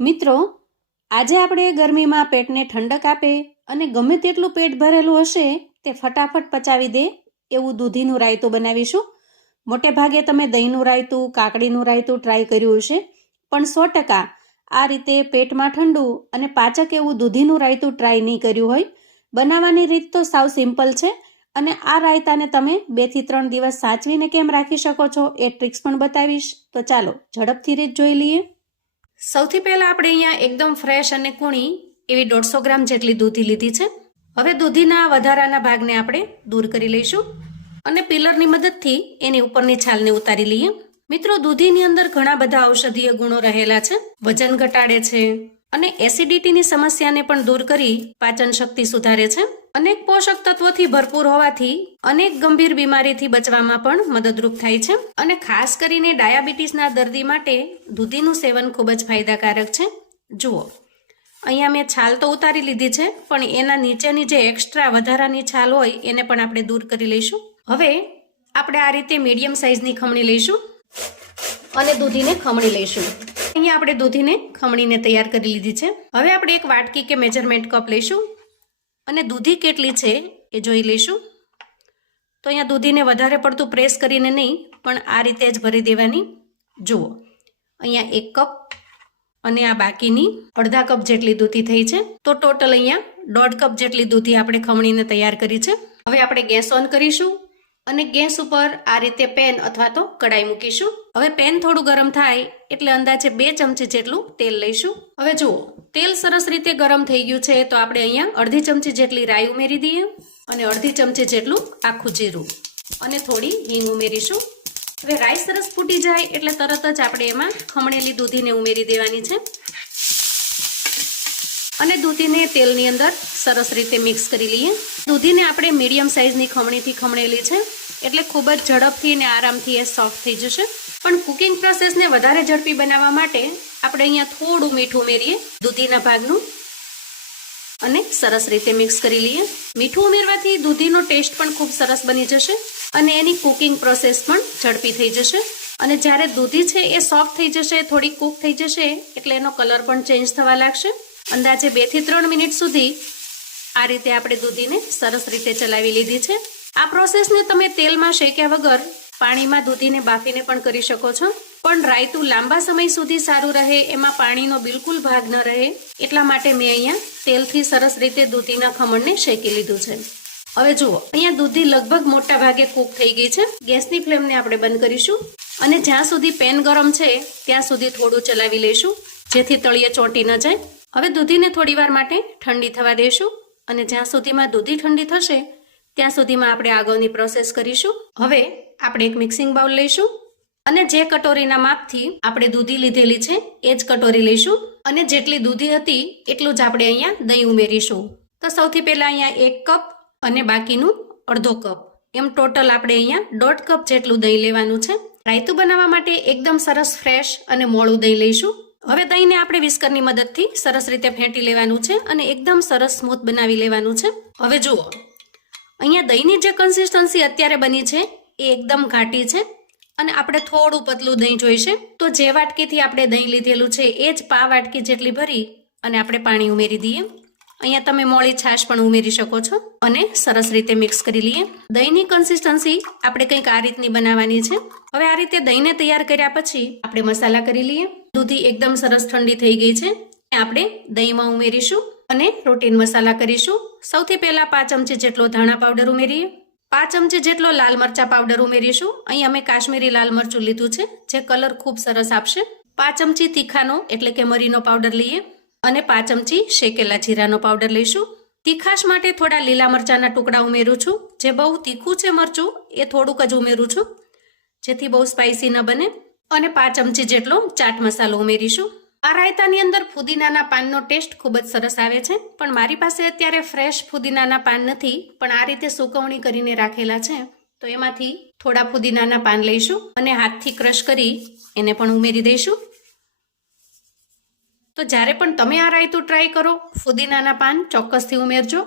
મિત્રો, આજે આપણે ગરમીમાં પેટને ઠંડક આપે અને ગમે તેટલું પેટ ભરેલું હશે તે ફટાફટ પચાવી દે એવું દૂધીનું રાયતું બનાવીશું. મોટે ભાગે તમે દહીંનું રાયતું, કાકડીનું રાયતું ટ્રાય કર્યું હશે, પણ 100% આ રીતે પેટમાં ઠંડુ અને પાચક એવું દૂધીનું રાયતું ટ્રાય નહીં કર્યું હોય. બનાવવાની રીત તો સાવ સિમ્પલ છે અને આ રાયતાને તમે 2 થી 3 દિવસ સાચવીને કેમ રાખી શકો છો એ ટ્રિક્સ પણ બતાવીશ. તો ચાલો ઝડપથી રીત જોઈ લઈએ. સૌથી પહેલા આપણે અહીંયા એકદમ ફ્રેશ અને કૂણી એવી 150 ગ્રામ જેટલી દૂધી લીધી છે. હવે દૂધીના વધારાના ભાગને આપણે દૂર કરી લઈશું અને પિલરની મદદથી એની ઉપરની છાલને ઉતારી લઈએ. મિત્રો, દૂધીની અંદર ઘણા બધા ઔષધીય ગુણો રહેલા છે. વજન ઘટાડે છે અને એસિડિટીની સમસ્યાને પણ દૂર કરી પાચન શક્તિ સુધારે છે. અનેક પોષક તત્વોથી ભરપૂર હોવાથી અનેક ગંભીર બીમારીથી બચવામાં પણ મદદરૂપ થાય છે અને ખાસ કરીને ડાયાબિટીસના દર્દી માટે દૂધીનું સેવન ખૂબ જ ફાયદાકારક છે. જુઓ, અહીંયા મેં છાલ તો ઉતારી લીધી છે, પણ એના નીચેની જે એક્સ્ટ્રા વધારાની છાલ હોય એને પણ આપણે દૂર કરી લઈશું. હવે આપણે આ રીતે મીડિયમ સાઇઝની ખમણી લઈશું અને દૂધીને ખમણી લઈશું. અહીંયા આપણે દૂધીને ખમણીને તૈયાર કરી લીધી છે. હવે આપણે એક વાટકી કે મેજરમેન્ટ કપ લઈશું અને દૂધી કેટલી છે એ જોઈ લઈશું. તો અહીંયા દૂધીને વધારે પડતું પ્રેસ કરીને નહીં, પણ આ રીતે જ ભરી દેવાની. જુઓ, અહીંયા 1 કપ અને આ બાકીની અડધા કપ જેટલી દૂધી થઈ છે. તો ટોટલ અહીંયા 1.5 કપ જેટલી દૂધી આપણે ખમણીને તૈયાર કરી છે. હવે આપણે ગેસ ઓન કરીશું અને ગેસ ઉપર આ રીતે પેન અથવા તો કડાઈ મૂકીશું. હવે પેન થોડું ગરમ થાય એટલે અંદાજે 2 ચમચી જેટલું તેલ લઈશું. હવે જુઓ, તેલ સરસ રીતે ગરમ થઈ ગયું છે, તો આપણે અહીંયા અડધી ચમચી જેટલી રાઈ ઉમેરી દઈએ અને અડધી ચમચી જેટલું આખું જીરું અને થોડી હિંગ ઉમેરીશું. હવે રાઈ સરસ ફૂટી જાય એટલે તરત જ આપણે એમાં ખમણેલી દૂધીને ઉમેરી દેવાની છે અને દૂધીને તેલની અંદર સરસ રીતે મિક્સ કરી લઈએ. દૂધીને આપણે મીડિયમ સાઇઝની ખમણીથી ખમણેલી છે એટલે ખૂબ જ ઝડપથી અને આરામથી એ સોફ્ટ થઈ જશે. પણ કુકિંગ પ્રોસેસને વધારે ઝડપી બનાવવા માટે આપણે અહીંયા થોડું મીઠું ઉમેરીએ દૂધીના ભાગનું અને સરસ રીતે મિક્સ કરી લઈએ. મીઠું ઉમેરવાથી દૂધીનો ટેસ્ટ પણ ખૂબ સરસ બની જશે અને એની કુકિંગ પ્રોસેસ પણ ઝડપી થઈ જશે. અને જ્યારે દૂધી છે એ સોફ્ટ થઈ જશે, થોડી કૂક થઈ જશે એટલે એનો કલર પણ ચેન્જ થવા લાગશે. અંદાજે 2 થી 3 મિનિટ સુધી આ રીતે આપણે દૂધીને સરસ રીતે ચલાવી લીધી છે. આ પ્રોસેસને તમે તેલમાં શેક્યા વગર પાણીમાં દૂધીને બાફીને પણ કરી શકો છો, પણ રાયતું લાંબા સમય સુધી સારું રહે, એમાં પાણીનો બિલકુલ ભાગ ન રહે, એટલા માટે મેં અહીંયા તેલથી સરસ રીતે દૂધીના ખમણને શેકી લીધું છે. હવે જુઓ, અહીંયા દૂધી લગભગ મોટા ભાગે કૂક થઈ ગઈ છે. ગેસની ફ્લેમને આપણે બંધ કરીશું અને જ્યાં સુધી પેન ગરમ છે ત્યાં સુધી થોડું ચલાવી લઈશું જેથી તળિયે ચોંટી ન જાય. હવે દૂધીને થોડી વાર માટે ઠંડી થવા દઈશું અને જ્યાં સુધીમાં દૂધી ઠંડી થશે ત્યાં સુધીમાં આપણે આગળની પ્રોસેસ કરીશું. હવે આપણે એક મિક્સિંગ બાઉલ લઈશું અને જે કટોરીના માપથી આપણે દૂધી લીધેલી છે એ જ કટોરી લઈશું અને જેટલી દૂધી હતી એટલું જ આપણે અહીંયા દહીં ઉમેરીશું. તો સૌથી પહેલા અહીંયા 1 કપ અને બાકીનું અડધો કપ, એમ ટોટલ આપણે અહીંયા 1.5 કપ જેટલું દહીં લેવાનું છે. રાયતું બનાવવા માટે એકદમ સરસ ફ્રેશ અને મોળું દહીં લઈશું. હવે દહીંને આપણે વિસ્કરની મદદથી સરસ રીતે ફેંટી લેવાનું છે અને એકદમ સરસ સ્મૂથ બનાવી લેવાનું છે. હવે જુઓ, અહીંયા દહીંની જે કન્સિસ્ટન્સી અત્યારે બની છે એ એકદમ ઘાટી છે અને આપણે થોડું પતલું દહીં જોઈશે. તો જે વાટકીથી આપણે દહીં લીધેલું છે એ જ પા વાટકી જેટલી ભરી અને આપણે પાણી ઉમેરી દઈએ. અહીંયા તમે મોળી છાશ પણ ઉમેરી શકો છો અને સરસ રીતે મિક્સ કરી લઈએ. દહીંની કન્સિસ્ટન્સી આપણે કંઈક આ રીતની બનાવવાની છે. હવે આ રીતે દહીંને તૈયાર કર્યા પછી આપણે મસાલા કરી લઈએ. દૂધી એકદમ સરસ ઠંડી થઈ ગઈ છે, આપણે દહીંમાં ઉમેરીશું અને રૂટીન મસાલા કરીશું. સૌથી પહેલા 5 ચમચી જેટલો ધાણા પાવડર ઉમેરીએ, 5 ચમચી જેટલો લાલ મરચા પાવડર ઉમેરીશું. અહીં અમે કાશ્મીરી લાલ મરચું લીધું છે જે કલર ખૂબ સરસ આપશે. 5 ચમચી તીખાનો એટલે કે મરીનો પાવડર લઈએ અને 5 ચમચી શેકેલા જીરાનો પાવડર લઈશું. તીખાશ માટે થોડા લીલા મરચાના ટુકડા ઉમેરું છું. જે બહુ તીખું છે મરચું એ થોડુંક જ ઉમેરું છું જેથી બહુ સ્પાઇસી ન બને. અને 5 ચમચી જેટલો ચાટ મસાલો ઉમેરીશું. આ રાયતાની અંદર ફુદીનાના પાનનો ટેસ્ટ ખૂબ જ સરસ આવે છે, પણ મારી પાસે અત્યારે ફ્રેશ ફુદીનાના પાન નથી, પણ આ રીતે સુકવણી કરીને રાખેલા છે, તો એમાંથી થોડા ફુદીનાના પાન લઈશું અને હાથથી ક્રશ કરી એને પણ ઉમેરી દઈશું. તો જ્યારે પણ તમે આ રાયતું ટ્રાય કરો, ફુદીનાના પાન ચોક્કસથી ઉમેરજો,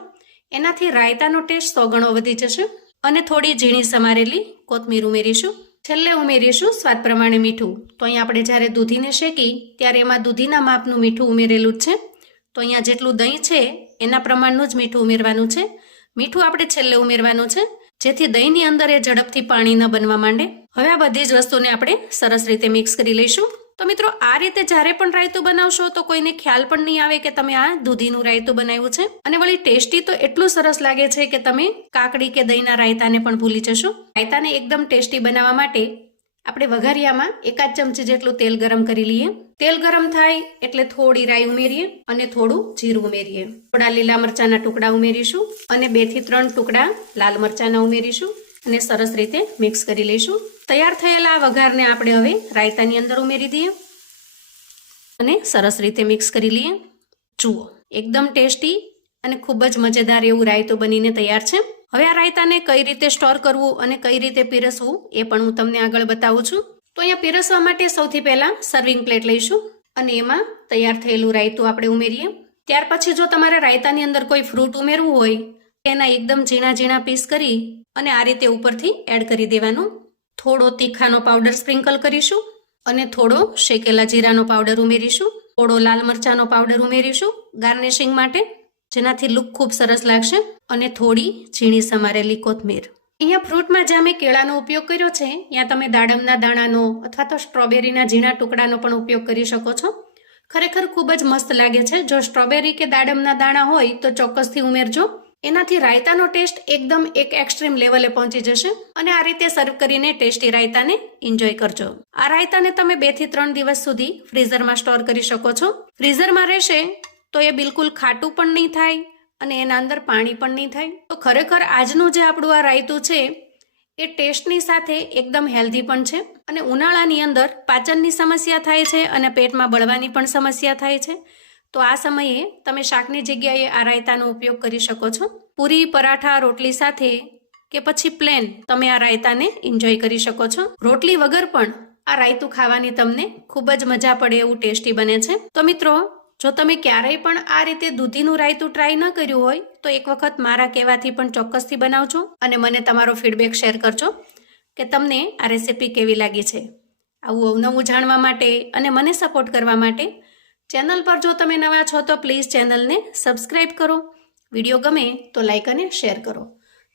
એનાથી રાયતાનો ટેસ્ટ 100 ગણો વધી જશે. અને થોડી ઝીણી સમારેલી કોથમીર ઉમેરીશું. છેલ્લે ઉમેરીશું સ્વાદ પ્રમાણે મીઠું. તો અહીંયા આપણે જ્યારે દૂધીને શેકી ત્યારે એમાં દૂધીના માપનું મીઠું ઉમેરેલું જ છે. તો અહીંયા જેટલું દહીં છે એના પ્રમાણનું જ મીઠું ઉમેરવાનું છે. મીઠું આપણે છેલ્લે ઉમેરવાનું છે, જેથી દહીંની અંદર એ ઝડપથી પાણી ન બનવા માંડે. હવે આ બધી જ વસ્તુને આપણે સરસ રીતે મિક્સ કરી લઈશું. તો મિત્રો, આ રીતે જ્યારે પણ રાયતું બનાવશો તો કોઈને ખ્યાલ પણ નહીં આવે કે તમે આ દૂધીનું રાયતું બનાવ્યું છે. અને વળી ટેસ્ટી તો એટલું સરસ લાગે છે કે તમે કાકડી કે દહીંના રાયતાને પણ ભૂલી જશો. રાયતાને એકદમ ટેસ્ટી બનાવવા માટે આપણે વઘારિયામાં 1 ચમચી જેટલું તેલ ગરમ કરી લઈએ. તેલ ગરમ થાય એટલે થોડી રાઈ ઉમેરીએ અને થોડું જીરું ઉમેરીએ. થોડા લીલા મરચાના ટુકડા ઉમેરીશું અને 2 થી 3 ટુકડા લાલ મરચાના ઉમેરીશું અને સરસ રીતે મિક્સ કરી લઈશું. તૈયાર થયેલા આ વઘારને આપણે હવે રાયતાની અંદર ઉમેરી દઈએ અને સરસ રીતે મિક્સ કરી લઈએ. જુઓ, એકદમ ટેસ્ટી અને ખૂબ જ મજેદાર એવું રાયતું બનીને તૈયાર છે. હવે આ રાયતાને કઈ રીતે સ્ટોર કરવું અને કઈ રીતે પીરસવું એ પણ હું તમને આગળ બતાવું છું. તો અહીંયા પીરસવા માટે સૌથી પહેલા સર્વિંગ પ્લેટ લઈશું અને એમાં તૈયાર થયેલું રાયતું આપણે ઉમેરીએ. ત્યાર પછી જો તમારે રાયતાની અંદર કોઈ ફ્રૂટ ઉમેરવું હોય એના એકદમ ઝીણા ઝીણા પીસ કરી અને આ રીતે ઉપરથી એડ કરી દેવાનું. થોડો તીખાનો પાવડર સ્પ્રિંકલ કરીશું અને થોડો શેકેલા જીરાનો પાવડર ઉમેરીશું. થોડો લાલ મરચાનો પાવડર ઉમેરીશું ગાર્નિશિંગ માટે, જેનાથી લુક ખૂબ સરસ લાગશે, અને થોડી ઝીણી સમારેલી કોથમીર. અહીંયા ફ્રૂટમાં જ્યાં મેં કેળાનો ઉપયોગ કર્યો છે ત્યાં તમે દાડમના દાણાનો અથવા તો સ્ટ્રોબેરીના ઝીણા ટુકડાનો પણ ઉપયોગ કરી શકો છો. ખરેખર ખૂબ જ મસ્ત લાગે છે. જો સ્ટ્રોબેરી કે દાડમના દાણા હોય તો ચોક્કસથી ઉમેરજો. એનાથી રાયતાનો ટેસ્ટ એકદમ એક એક્સ્ટ્રીમ લેવલે પહોંચી જશે. અને આ રીતે સર્વ કરીને ટેસ્ટી રાયતાને એન્જોય કરજો. આ રાયતાને તમે 2 થી 3 દિવસ સુધી ફ્રીઝરમાં સ્ટોર કરી શકો છો. ફ્રીઝરમાં રહેશે તો એ બિલકુલ ખાટું પણ નહીં થાય અને એના અંદર પાણી પણ નહીં થાય. તો ખરેખર આજનું જે આપણું આ રાયતું છે એ ટેસ્ટની સાથે એકદમ હેલ્ધી પણ છે. અને ઉનાળાની અંદર પાચનની સમસ્યા થાય છે અને પેટમાં બળવાની પણ સમસ્યા થાય છે. તો આ સમયે તમે શાકની જગ્યાએ આ રાયતાનો ઉપયોગ કરી શકો છો. પૂરી, પરાઠા, રોટલી સાથે કે પછી પ્લેન તમે આ રાયતાને એન્જોય કરી શકો છો. રોટલી વગર પણ આ રાયતું ખાવાની તમને ખૂબ જ મજા પડે એવું ટેસ્ટી બને છે. તો મિત્રો, જો તમે ક્યારેય પણ આ રીતે દૂધીનું રાયતું ટ્રાય ન કર્યું હોય તો એક વખત મારા કહેવાથી પણ ચોક્કસથી બનાવજો અને મને તમારો ફીડબેક શેર કરજો કે તમને આ રેસિપી કેવી લાગી છે. આવું અવનવું જાણવા માટે અને મને સપોર્ટ કરવા માટે ચેનલ પર જો તમે નવા છો તો પ્લીઝ ચેનલને સબસ્ક્રાઈબ કરો. વિડીયો ગમે તો લાઈક અને શેર કરો.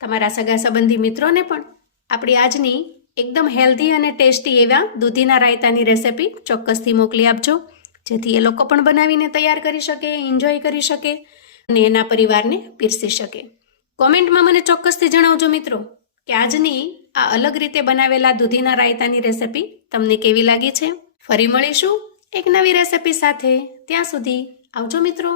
તમારા સગા સંબંધી મિત્રોને પણ આપણી આજની એકદમ હેલ્ધી અને ટેસ્ટી એવા દૂધીના રાયતાની રેસિપી ચોક્કસથી મોકલી આપજો, જેથી એ લોકો પણ બનાવીને તૈયાર કરી શકે, એન્જોય કરી શકે અને એના પરિવારને પીરસી શકે. કોમેન્ટમાં મને ચોક્કસથી જણાવજો મિત્રો કે આજની આ અલગ રીતે બનાવેલા દૂધીના રાયતાની રેસિપી તમને કેવી લાગી છે. ફરી મળીશું એક નવી રેસિપી સાથે. ત્યાં સુધી આવજો મિત્રો.